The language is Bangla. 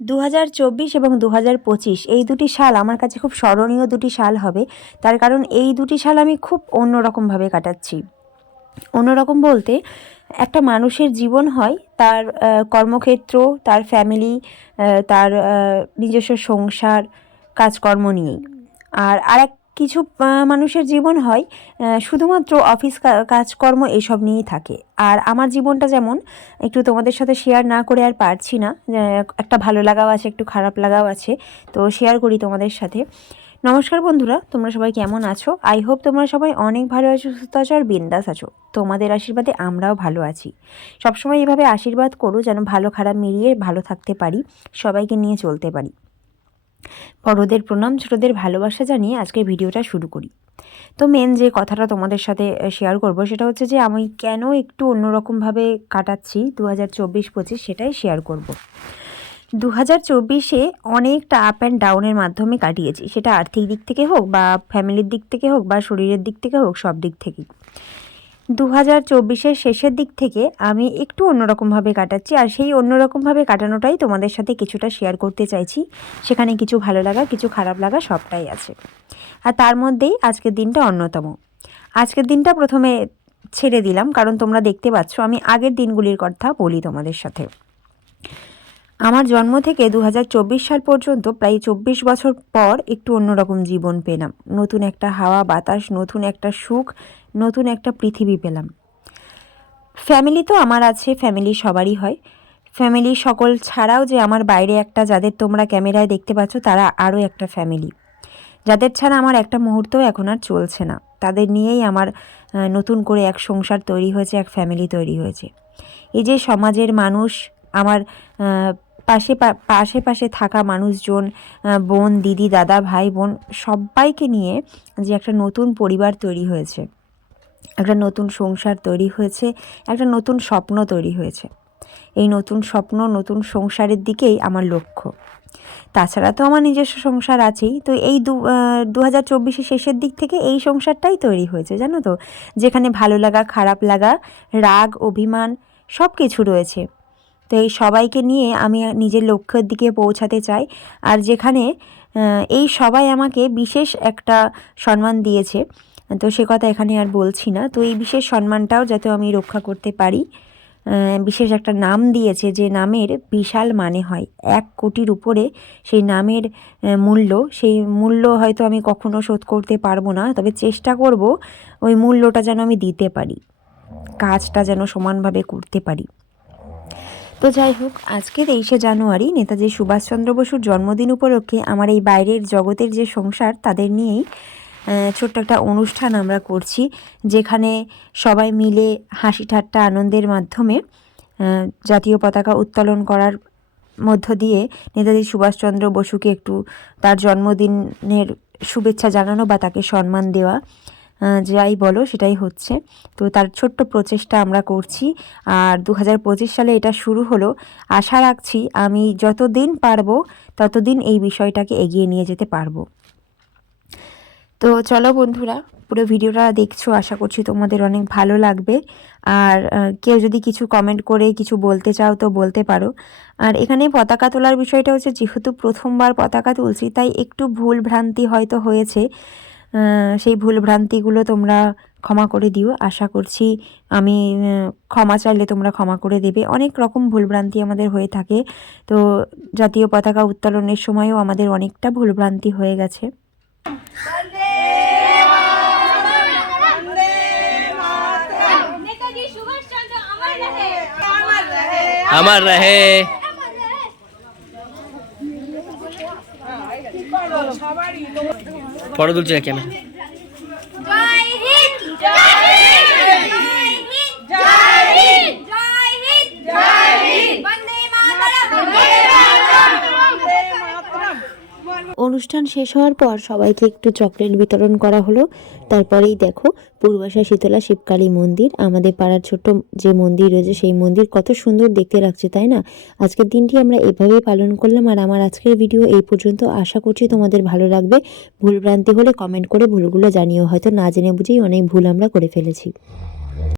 2024 এবং 2025 এই দুটি সাল আমার কাছে খুব স্মরণীয় দুটি সাল হবে। তার কারণ এই দুটি সাল আমি খুব অন্যরকমভাবে কাটাচ্ছি। অন্যরকম বলতে একটা মানুষের জীবন হয় তার কর্মক্ষেত্র, তার ফ্যামিলি, তার নিজস্ব সংসার, কাজকর্ম নিয়েই। আর আরেক কিছু মানুষের জীবন হয় শুধুমাত্র অফিস কাজকর্ম এসব নিয়েই থাকে। আর আমার জীবনটা যেমন একটু তোমাদের সাথে শেয়ার না করে আর পারছি না, একটা ভালো লাগাও আছে, একটু খারাপ লাগাও আছে, তো শেয়ার করি তোমাদের সাথে। নমস্কার বন্ধুরা, তোমরা সবাই কেমন আছো? আই হোপ তোমরা সবাই অনেক ভালো আছো, সুস্থ আছো আর বিন্দাস আছো। তোমাদের আশীর্বাদে আমরাও ভালো আছি। সবসময় এইভাবে আশীর্বাদ করো যেন ভালো খারাপ মিলিয়ে ভালো থাকতে পারি, সবাইকে নিয়ে চলতে পারি। বড়দের প্রণাম, ছোটদের ভালোবাসা জানিয়ে আজকের ভিডিওটা শুরু করি। তো মেন যে কথাটা তোমাদের সাথে শেয়ার করব সেটা হচ্ছে যে আমি কেন একটু অন্যরকমভাবে কাটাচ্ছি 2024-25, সেটাই শেয়ার করব। 2024-এ অনেকটা আপ অ্যান্ড ডাউনের মাধ্যমে কাটিয়েছি, সেটা আর্থিক দিক থেকে হোক বা ফ্যামিলির দিক থেকে হোক বা শরীরের দিক থেকে হোক, সব দিক থেকেই। 2024-এর শেষের দিক থেকে আমি একটু অন্যরকমভাবে কাটাচ্ছি, আর সেই অন্যরকমভাবে কাটানোটাই তোমাদের সাথে কিছুটা শেয়ার করতে চাইছি। সেখানে কিছু ভালো লাগা, কিছু খারাপ লাগা সবটাই আছে। আর তার মধ্যেই আজকের দিনটা অন্যতম। আজকের দিনটা প্রথমে ছেড়ে দিলাম, কারণ তোমরা দেখতে পাচ্ছ আমি আগের দিনগুলির কথা বলি তোমাদের সাথে। আমার জন্ম থেকে 2024 সাল পর্যন্ত প্রায় 24 বছর পর একটু অন্যরকম জীবন পেলাম। নতুন একটা হাওয়া বাতাস, নতুন একটা সুখ, নতুন একটা পৃথিবী পেলাম। ফ্যামিলি তো আমার আছে, ফ্যামিলি সবারই হয়। ফ্যামিলি সকল ছাড়াও যে আমার বাইরে একটা, যাদের তোমরা ক্যামেরায় দেখতে পাচ্ছ, তারা আরও একটা ফ্যামিলি, যাদের ছাড়া আমার একটা মুহূর্তও এখন আর চলছে না। তাদের নিয়েই আমার নতুন করে এক সংসার তৈরি হয়েছে, এক ফ্যামিলি তৈরি হয়েছে। এই যে সমাজের মানুষ, আমার পাশে থাকা মানুষজন, বোন, দিদি, দাদা, ভাই, বোন, সবাইকে নিয়ে যে একটা নতুন পরিবার তৈরি হয়েছে, একটা নতুন সংসার তৈরি হয়েছে, একটা নতুন স্বপ্ন তৈরি হয়েছে। এই নতুন স্বপ্ন, নতুন সংসারের দিকেই আমার লক্ষ্য। তাছাড়া তো আমার নিজস্ব সংসার আছেই। তো এই 2024-এর শেষের দিক থেকে এই সংসারটাই তৈরি হয়েছে, জানো তো, যেখানে ভালো লাগা, খারাপ লাগা, রাগ, অভিমান সব কিছু রয়েছে। তো এই সবাইকে নিয়ে আমি নিজের লক্ষ্যের দিকে পৌঁছাতে চাই। আর যেখানে এই সবাই আমাকে বিশেষ একটা সম্মান দিয়েছে, তো সে কথা এখানে আর বলছি না। তো এই বিশেষ সম্মানটাও যাতে আমি রক্ষা করতে পারি, বিশেষ একটা নাম দিয়েছে, যে নামের বিশাল মানে হয়, 1 কোটির উপরে সেই নামের মূল্য। সেই মূল্য হয়তো আমি কখনো শোধ করতে পারবো না, তবে চেষ্টা করব ওই মূল্যটা যেন আমি দিতে পারি, কাজটা যেন সমানভাবে করতে পারি। তো যাই হোক, আজকে 23শে জানুয়ারি নেতাজি সুভাষচন্দ্র বসুর জন্মদিন উপলক্ষে আমার এই বাইরের জগতের যে সংসার, তাদের নিয়েই ছোট্ট একটা অনুষ্ঠান আমরা করছি, যেখানে সবাই মিলে হাসি ঠাট্টা আনন্দের মাধ্যমে জাতীয় পতাকা উত্তোলন করার মধ্য দিয়ে নেতাজি সুভাষচন্দ্র বসুকে একটু তার জন্মদিনের শুভেচ্ছা জানানো বা তাকে সম্মান দেওয়া, যাই বলো সেটাই হচ্ছে। তো তার ছোট্ট প্রচেষ্টা আমরা করছি। আর 2025 সালে এটা শুরু হলো। আশা রাখছি আমি যতদিন পারবো ততদিন এই বিষয়টাকে এগিয়ে নিয়ে যেতে পারবো। তো চলো বন্ধুরা, পুরো ভিডিওটা দেখছো, আশা করছি তোমাদের অনেক ভালো লাগবে। আর কেউ যদি কিছু কমেন্ট করে কিছু বলতে চাও তো বলতে পারো। আর এখানে পতাকা তোলার বিষয়টা হচ্ছে, যেহেতু প্রথমবার পতাকা তুলছি, তাই একটু ভুল ভ্রান্তি হয়তো হয়েছে। সেই ভুল ভ্রান্তিগুলো তোমরা ক্ষমা করে দিও। আশা করছি আমি ক্ষমা চাইলে তোমরা ক্ষমা করে দেবে। অনেক রকম ভুলভ্রান্তি আমাদের হয়ে থাকে, তো জাতীয় পতাকা উত্তোলনের সময়ও আমাদের অনেকটা ভুলভ্রান্তি হয়ে গেছে। अमर रहे। ফটো তুলছি না কেন? অনুষ্ঠান শেষ হওয়ার পর সবাইকে একটু চকলেট বিতরণ করা হলো। তারপরেই দেখো পূর্বাশা শীতলা শিবকালী মন্দির, আমাদের পাড়ার ছোট্ট যে মন্দির রয়েছে সেই মন্দির কত সুন্দর দেখতে লাগছে, তাই না? আজকের দিনটি আমরা এভাবেই পালন করলাম। আর আমার আজকের ভিডিও এই পর্যন্ত। আশা করছি তোমাদের ভালো লাগবে। ভুলভ্রান্তি হলে কমেন্ট করে ভুলগুলো জানিও, হয়তো না জেনে বুঝেই অনেক ভুল আমরা করে ফেলেছি।